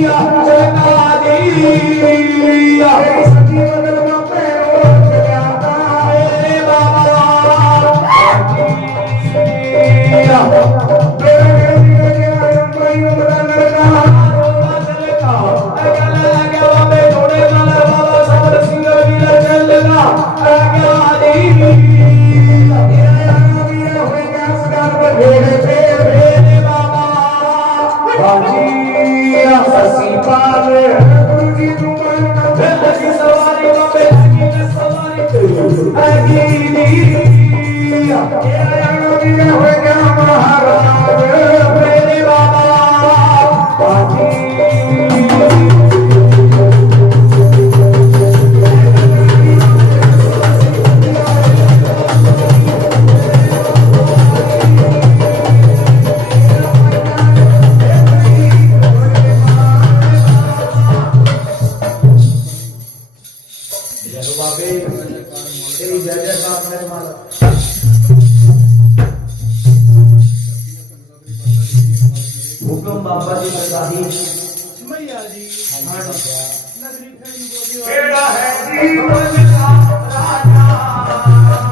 Yeah, yeah, ਪਾਵੇ ਗੁਰੂ ਜੀ ਨੂੰ ਮੰਨ ਸਵਾਰੀ ਬਾਬੇ ਲੱਗੀ ਨੇ ਸਵਾਰੀ। ਅਗੀ ਨੀ ਇਹ ਆਣਾ ਵੀ ਹੋਏ ਗਿਆ ਮਹਾਰਾਜ? मैया है जीवन का राजा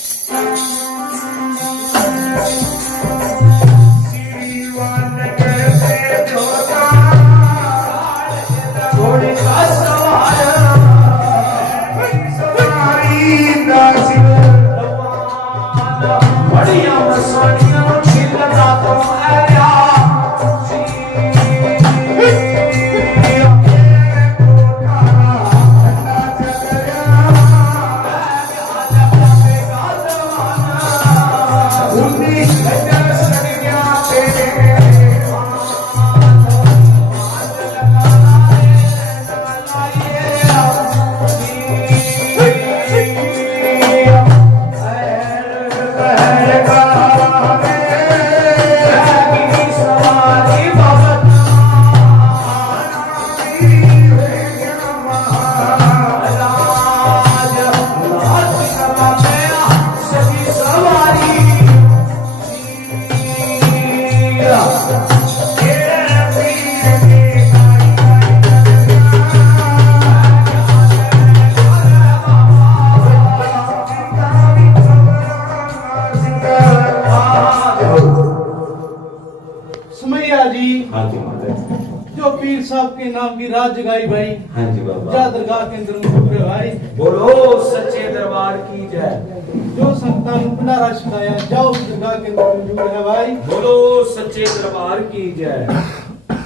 पीर साहब के नाम की राज जगाई भाई हाँ जी जा बाबा दरगाह के अंदर मुकरे भाई बोलो सच्चे दरबार की जय जो संतान भंडारा छकाया जाओ दरगाह के अंदर मौजूद है भाई बोलो सच्चे दरबार की जय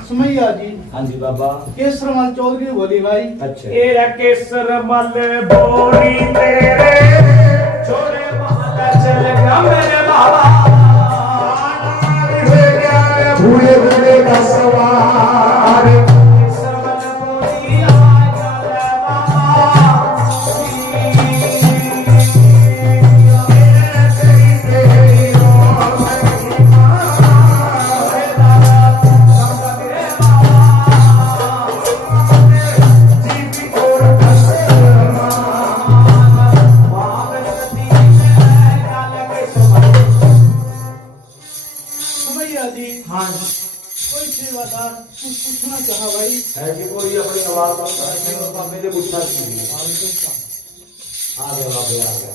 सुमैया जी हाँ जी बाबा केसरमल चौधरी बोली भाई अच्छा तेरा केसर मल बोरी तेरे हाँ। कोई सेवा था कुछ पूछना चाहा भाई? है कि कोई अपनी आवाज़ बनता तो तो है। हाँ, तो नहीं मेरे गुस्सा की आ गया आ गया आ गया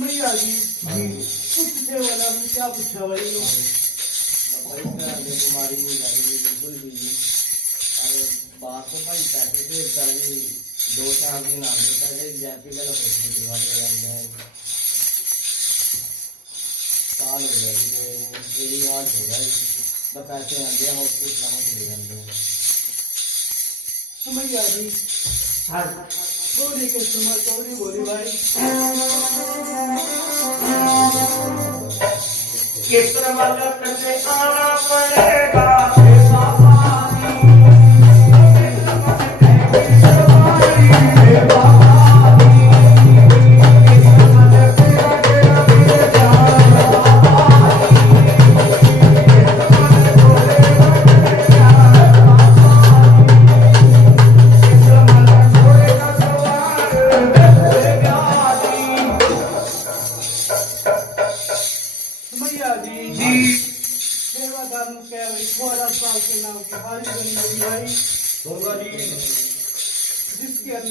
मैया जी कुछ सेवा था क्या पूछा भाई? हाँ। तुम्हारी बिल्कुल भी अरे बाहर को भाई पैसे दो चार दिन आने पैसे जैसे गलत हो साल हो गया जी मेरी आज हो गया बस पैसे आते हैं हॉस्पिटल में चले जाते हैं समझ मैया जी? बोली के सुनो चौरी बोली भाई। किस वक्त से आना पड़ेगा।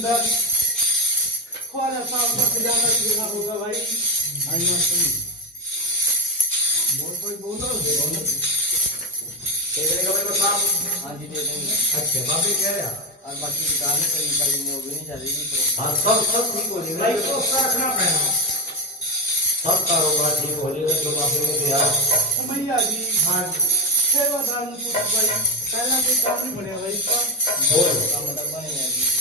अंदर थोड़ा साल का खजाना देना होगा भाई बहुत कोई बोलो दे देगा मेरे को साहब हाँ जी दे देंगे। अच्छा बाबे कह रहा और बाकी दुकान कहीं कहीं में भी नहीं चल रही तो। हाँ सब सब ठीक हो जाएगा। भाई को उसका रखना पड़ेगा। सब कारोबार ठीक हो जाएगा जो बाबे ने दिया मैया जी हाँ सेवा धर्म भाई पहला कोई काम नहीं बढ़िया भाई इसका बोल। मतलब नहीं है।